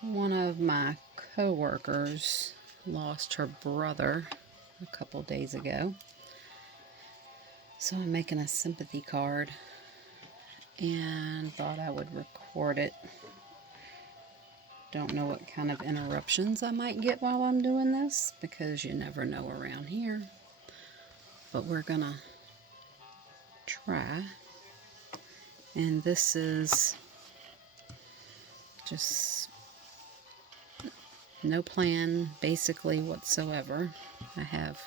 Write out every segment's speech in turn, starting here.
One of my co-workers lost her brother a couple days ago. So I'm making a sympathy card and thought I would record it. Don't know what kind of interruptions I might get while I'm doing this, because you never know around here. But we're gonna try. And this is just no plan basically whatsoever. I have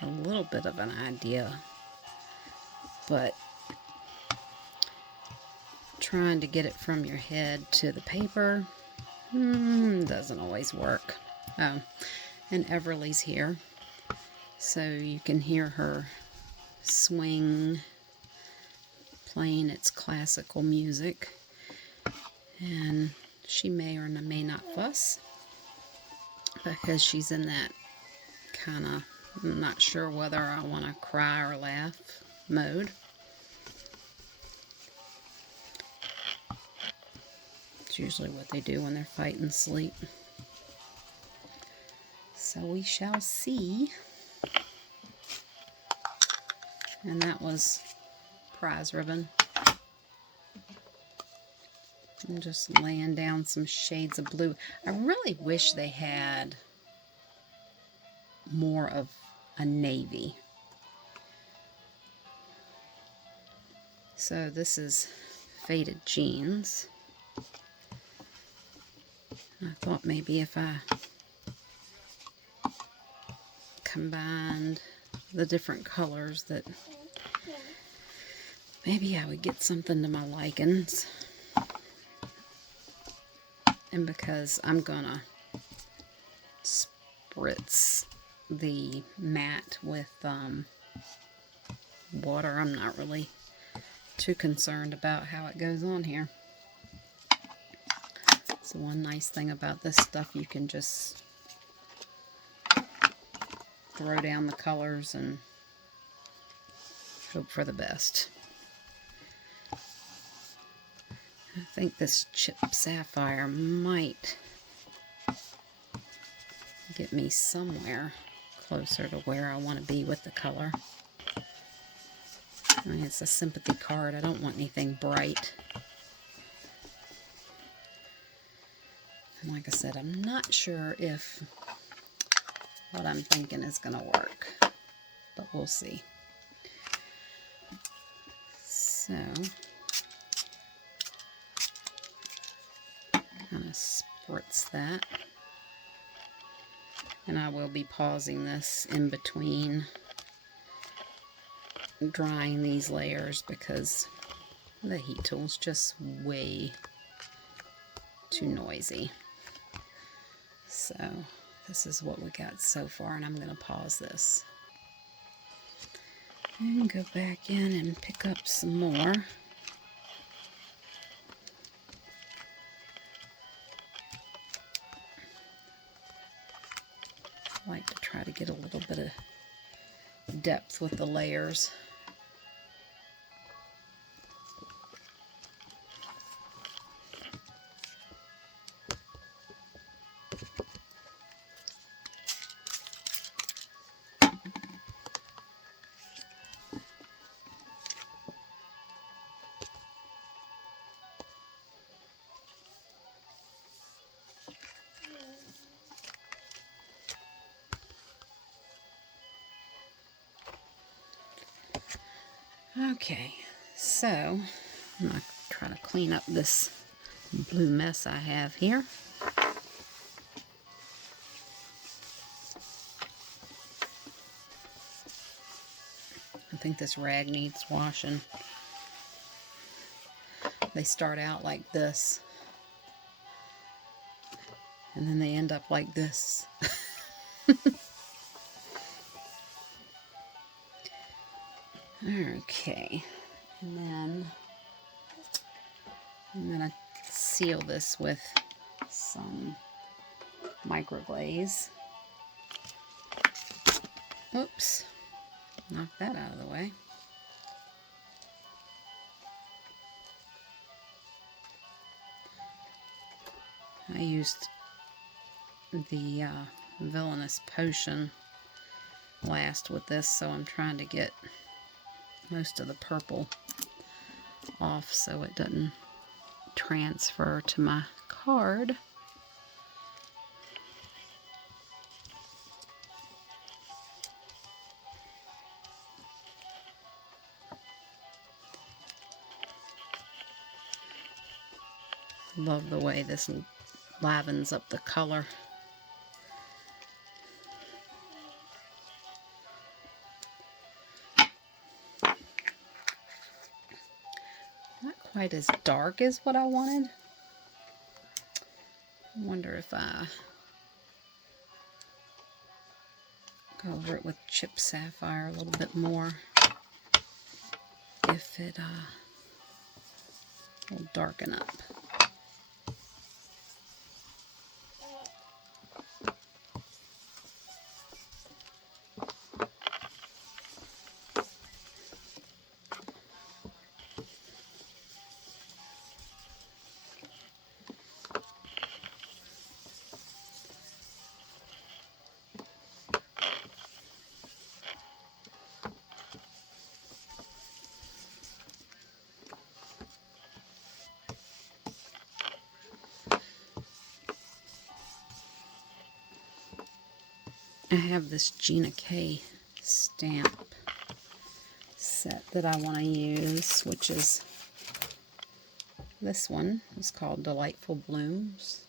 a little bit of an idea, but trying to get it from your head to the paper doesn't always work. Oh, and Everly's here, so you can hear her swing playing its classical music, and she may or may not fuss because she's in that kind of not sure whether I want to cry or laugh mode. It's usually what they do when they're fighting sleep. So we shall see. And that was prize ribbon. I'm just laying down some shades of blue. I really wish they had more of a navy. So this is Faded Jeans. I thought maybe if I combined the different colors that maybe I would get something to my likings. And because I'm gonna spritz the mat with water, I'm not really too concerned about how it goes on here. So one nice thing about this stuff, you can just throw down the colors and hope for the best. I think this chip sapphire might get me somewhere closer to where I want to be with the color. I mean, it's a sympathy card. I don't want anything bright. And like I said, I'm not sure if what I'm thinking is going to work, but we'll see. So, kind of spritz that. And I will be pausing this in between drying these layers because the heat tool's just way too noisy. So this is what we got so far, and I'm going to pause this and go back in and pick up some more. I like to try to get a little bit of depth with the layers. Okay, so I'm going to try to clean up this blue mess I have here. I think this rag needs washing. They start out like this, and then they end up like this. Okay, and then I'm going to seal this with some microglaze. Oops, knock that out of the way. I used the Villainous Potion last with this, so I'm trying to get most of the purple off so it doesn't transfer to my card. Love the way this livens up the color. Not quite as dark as what I wanted. I wonder if I go over it with Chip Sapphire a little bit more. If it will darken up. I have this Gina K stamp set that I want to use, which is this one. It's called Delightful Blooms.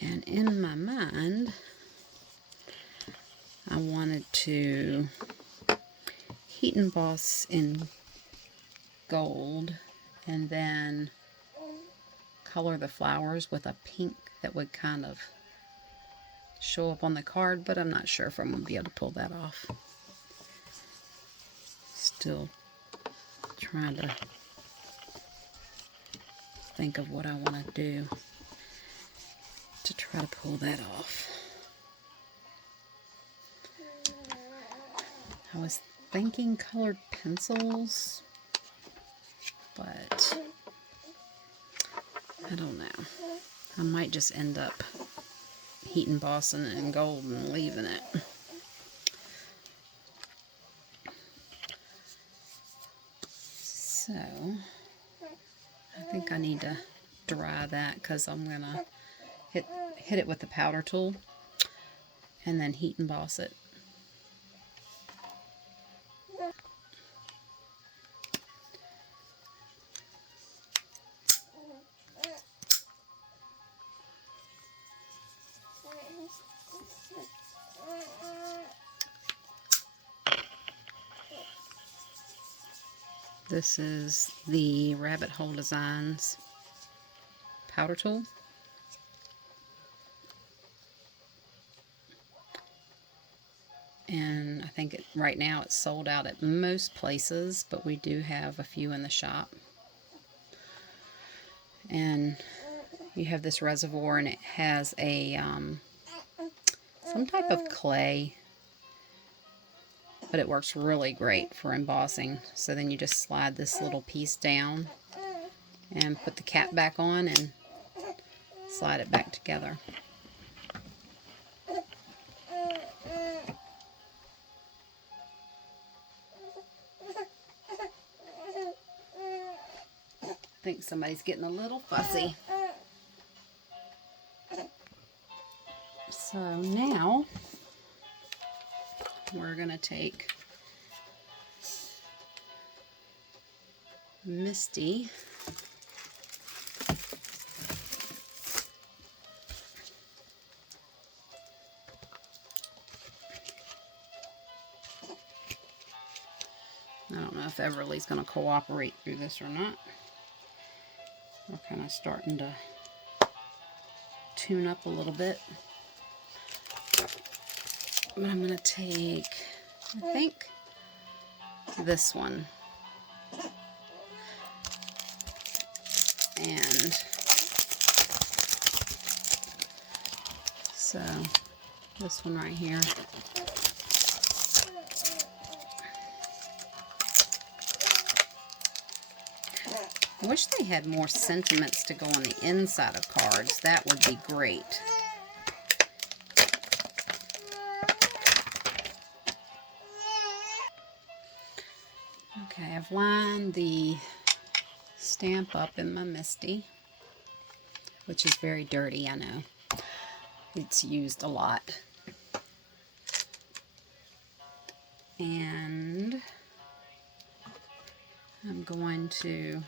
And in my mind, I wanted to heat emboss in gold and then color the flowers with a pink that would kind of show up on the card, but I'm not sure if I'm going to be able to pull that off. Still trying to think of what I want to do to try to pull that off. I was thinking colored pencils, but I don't know. I might just end up heat embossing it in gold and leaving it. So, I think I need to dry that because I'm going to hit it with the powder tool and then heat emboss it. This is the Rabbit Hole Designs powder tool. And I think right now it's sold out at most places, but we do have a few in the shop. And you have this reservoir and it has a some type of clay, but it works really great for embossing. So then you just slide this little piece down and put the cap back on and slide it back together. I think somebody's getting a little fussy. So now we're going to take Misty I don't know if Everly's going to cooperate through this or not. We're kind of starting to tune up a little bit. But I'm going to take, I think, this one. And so this one right here. I wish they had more sentiments to go on the inside of cards. That would be great. Okay, I've lined the stamp up in my Misty, which is very dirty, I know. It's used a lot. And I'm going to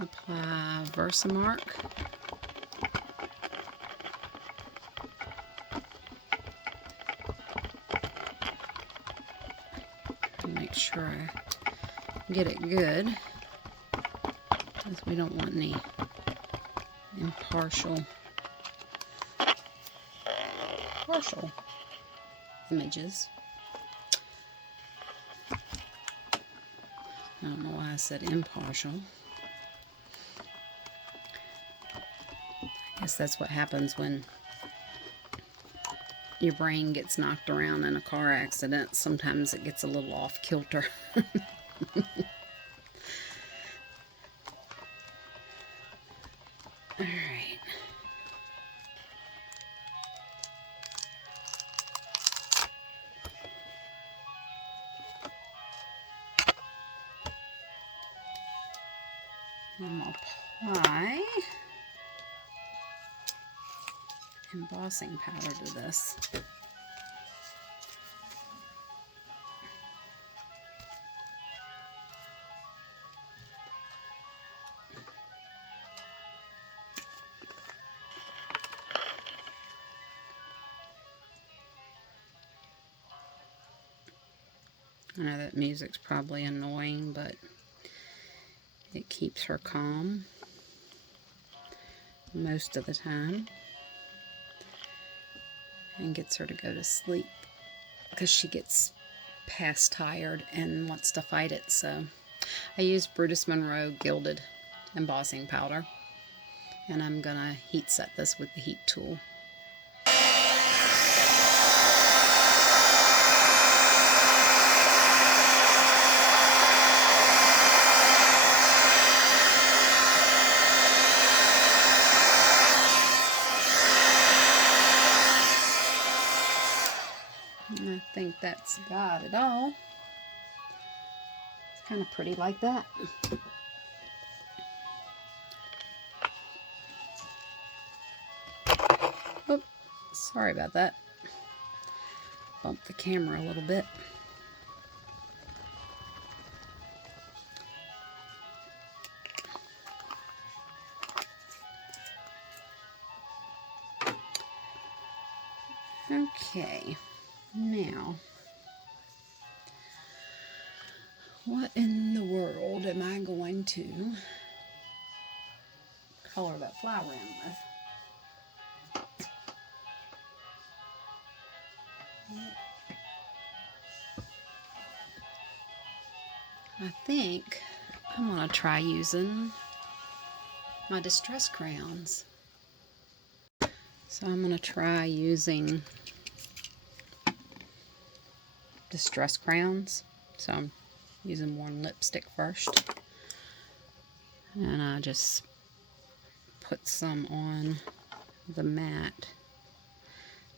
apply Versamark. Make sure I get it good, because we don't want any partial images. I don't know why I said impartial. I guess that's what happens when your brain gets knocked around in a car accident. Sometimes it gets a little off kilter. All right. I'm going to apply embossing powder to this. I know that music's probably annoying, but it keeps her calm most of the time and gets her to go to sleep, because she gets past tired and wants to fight it. So I use Brutus Monroe Gilded Embossing Powder, and I'm going to heat set this with the heat tool. And I think that's got it all. It's kind of pretty like that. Oh, sorry about that. Bumped the camera a little bit. Okay, now, what in the world am I going to color that flower in with? I think I'm going to try using my Distress crayons. So I'm going to try using Distress crayons. So I'm using one lipstick first. And I just put some on the mat.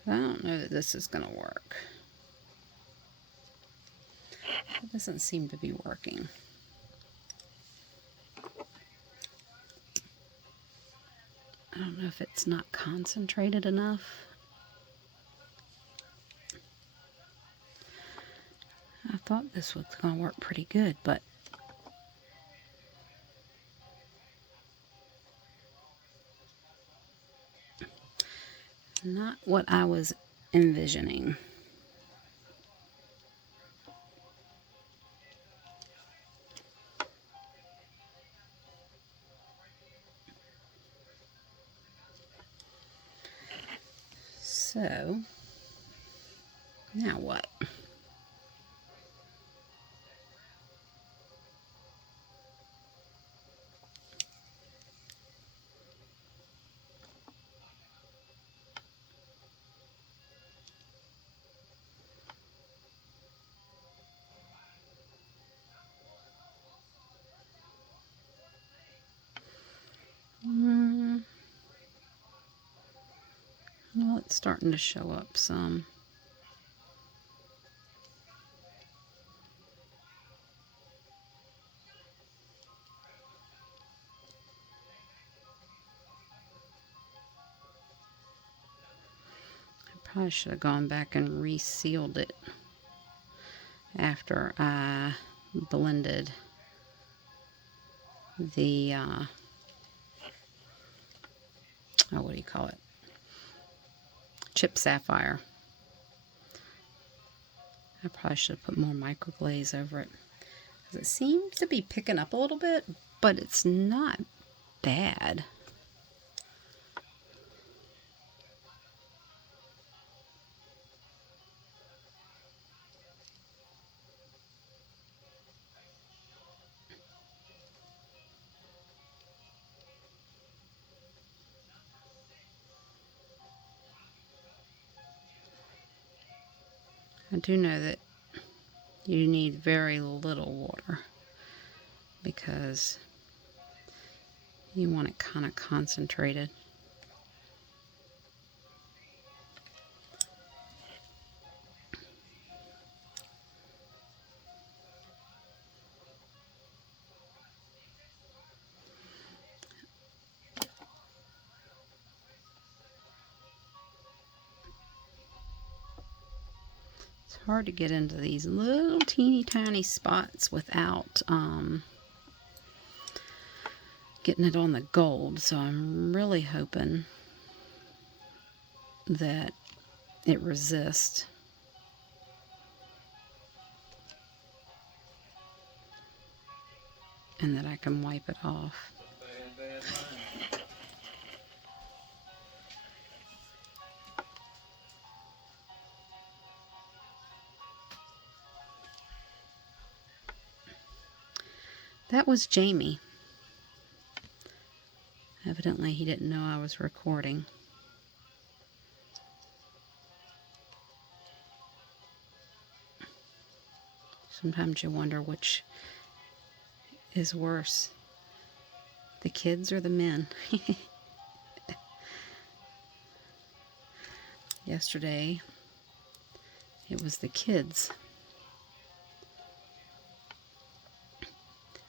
I don't know that this is going to work. It doesn't seem to be working. I don't know if it's not concentrated enough. I thought this was going to work pretty good, but not what I was envisioning. So, now what? it's starting to show up some. I probably should have gone back and resealed it after I blended the, what do you call it? Chip sapphire. I probably should have put more microglaze over it. Because it seems to be picking up a little bit, but it's not bad. I do know that you need very little water because you want it kind of concentrated. It's hard to get into these little teeny tiny spots without getting it on the gold, so I'm really hoping that it resists. And that I can wipe it off. That was Jamie. Evidently he didn't know I was recording. Sometimes you wonder which is worse, the kids or the men. Yesterday, it was the kids.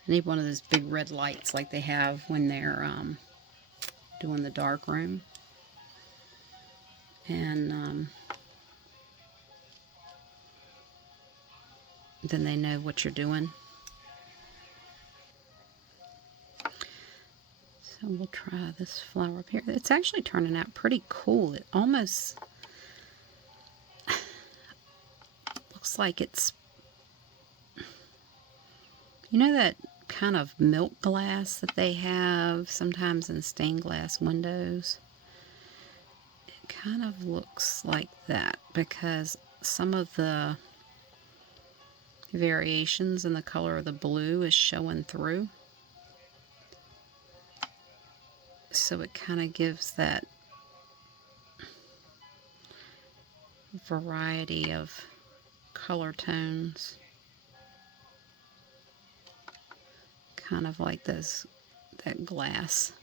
I need one of those big red lights like they have when they're doing the dark room. And then they know what you're doing. So we'll try this flower up here. It's actually turning out pretty cool. It almost looks like it's, you know, that kind of milk glass that they have sometimes in stained glass windows? It kind of looks like that because some of the variations in the color of the blue is showing through. So it kind of gives that variety of color tones. Kind of like that glass.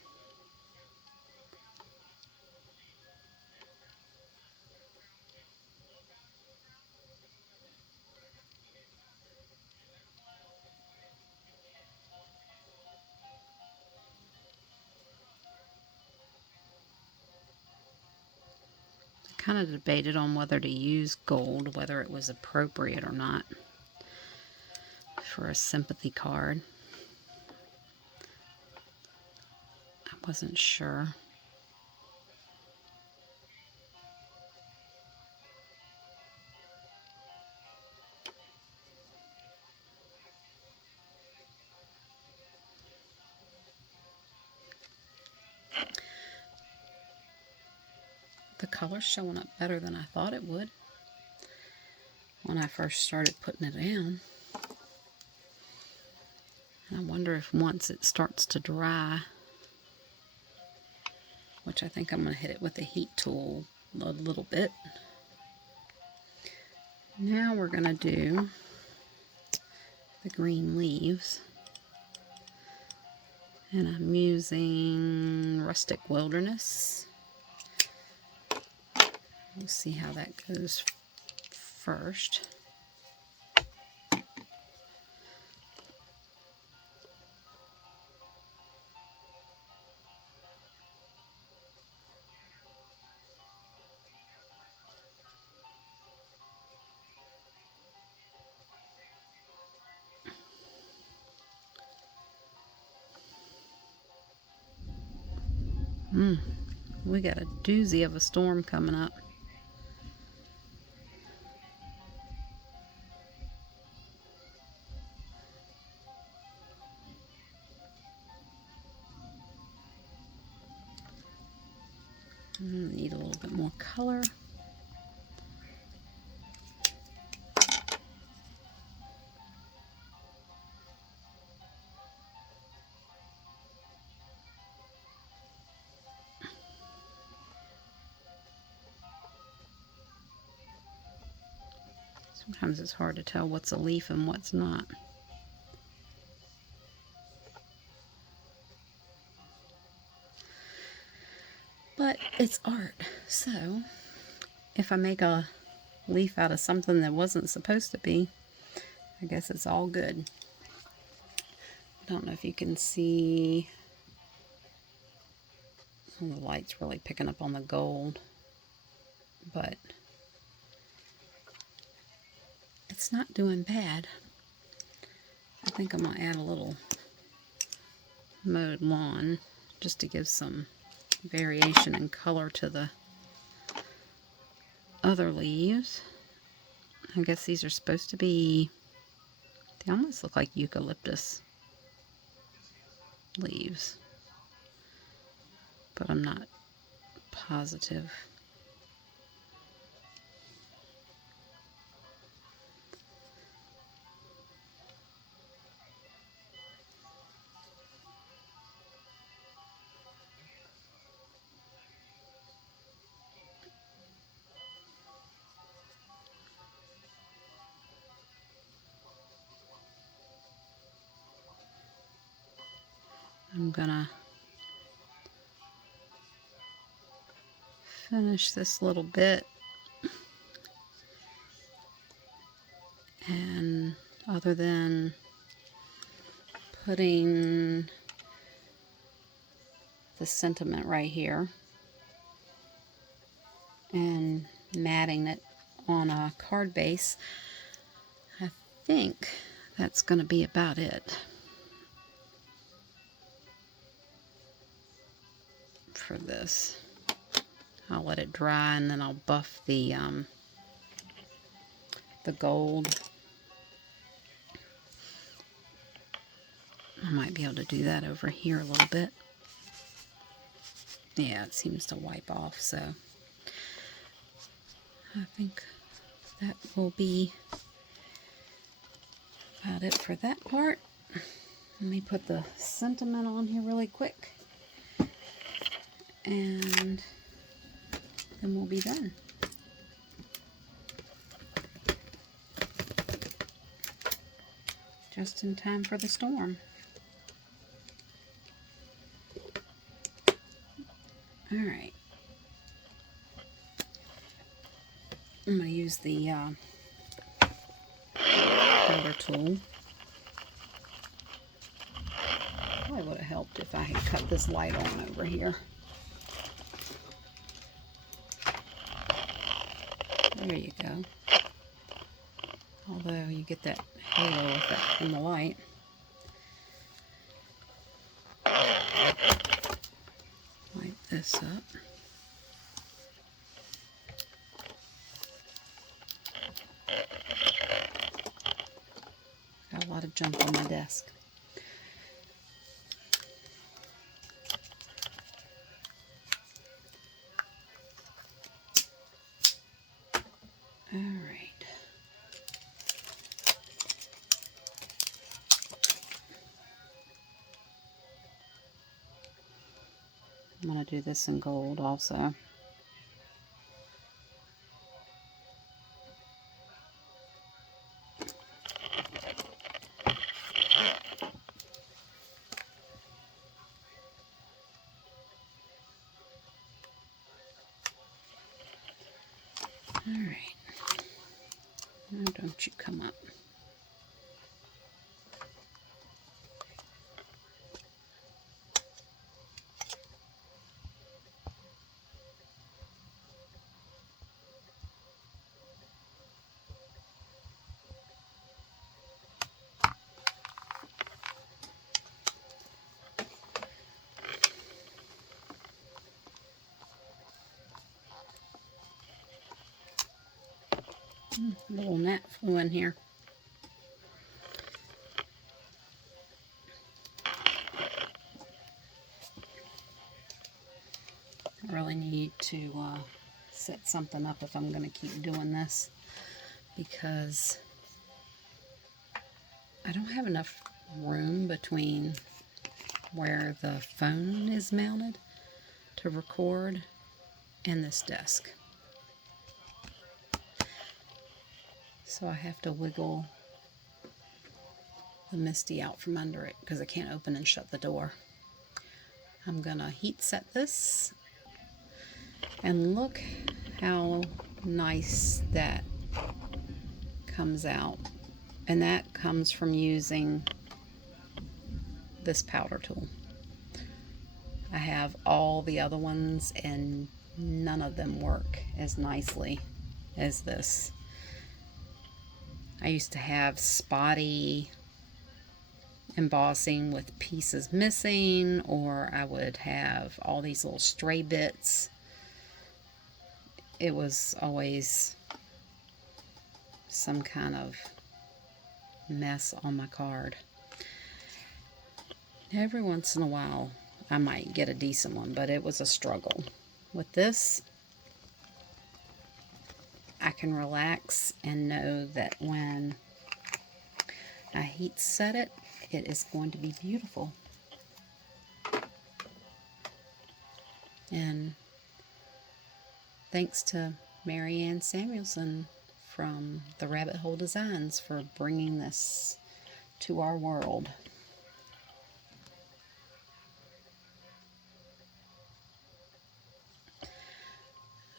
Kind of debated on whether to use gold, whether it was appropriate or not for a sympathy card. I wasn't sure. The color's showing up better than I thought it would when I first started putting it down. I wonder if once it starts to dry, which I think I'm going to hit it with the heat tool a little bit. Now we're going to do the green leaves. And I'm using Rustic Wilderness. We'll see how that goes first. We got a doozy of a storm coming up. Need a little bit more color. Sometimes it's hard to tell what's a leaf and what's not. But it's art, so if I make a leaf out of something that wasn't supposed to be, I guess it's all good. I don't know if you can see. Oh, the light's really picking up on the gold, but it's not doing bad. I think I'm going to add a little mowed lawn just to give some variation and color to the other leaves. I guess these are supposed to be, they almost look like eucalyptus leaves, but I'm not positive. I'm gonna finish this little bit, and other than putting the sentiment right here and matting it on a card base, I think that's going to be about it for this. I'll let it dry and then I'll buff the gold. I might be able to do that over here a little bit. Yeah, it seems to wipe off, so I think that will be about it for that part. Let me put the sentiment on here really quick, and then we'll be done. Just in time for the storm. Alright. I'm going to use the color tool. Probably would have helped if I had cut this light on over here. There you go. Although you get that halo effect from the light. Light this up. Got a lot of junk on my desk. Alright. I'm going to do this in gold also. A little gnat flew in here. I really need to set something up if I'm going to keep doing this, because I don't have enough room between where the phone is mounted to record and this desk. So I have to wiggle the Misty out from under it because I can't open and shut the door. I'm gonna heat set this, and look how nice that comes out. And that comes from using this powder tool. I have all the other ones and none of them work as nicely as this. I used to have spotty embossing with pieces missing, or I would have all these little stray bits. It was always some kind of mess on my card. Every once in a while I might get a decent one, but it was a struggle. With this, I can relax and know that when I heat set it, it is going to be beautiful. And thanks to Marianne Samuelson from the Rabbit Hole Designs for bringing this to our world.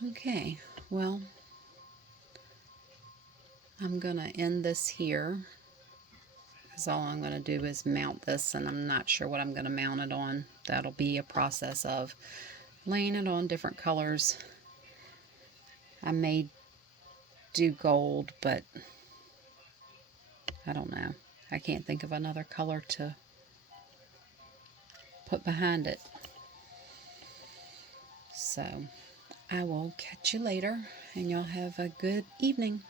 Okay, well, I'm going to end this here, because all I'm going to do is mount this, and I'm not sure what I'm going to mount it on. That'll be a process of laying it on different colors. I may do gold, but I don't know. I can't think of another color to put behind it. So I will catch you later, and y'all have a good evening.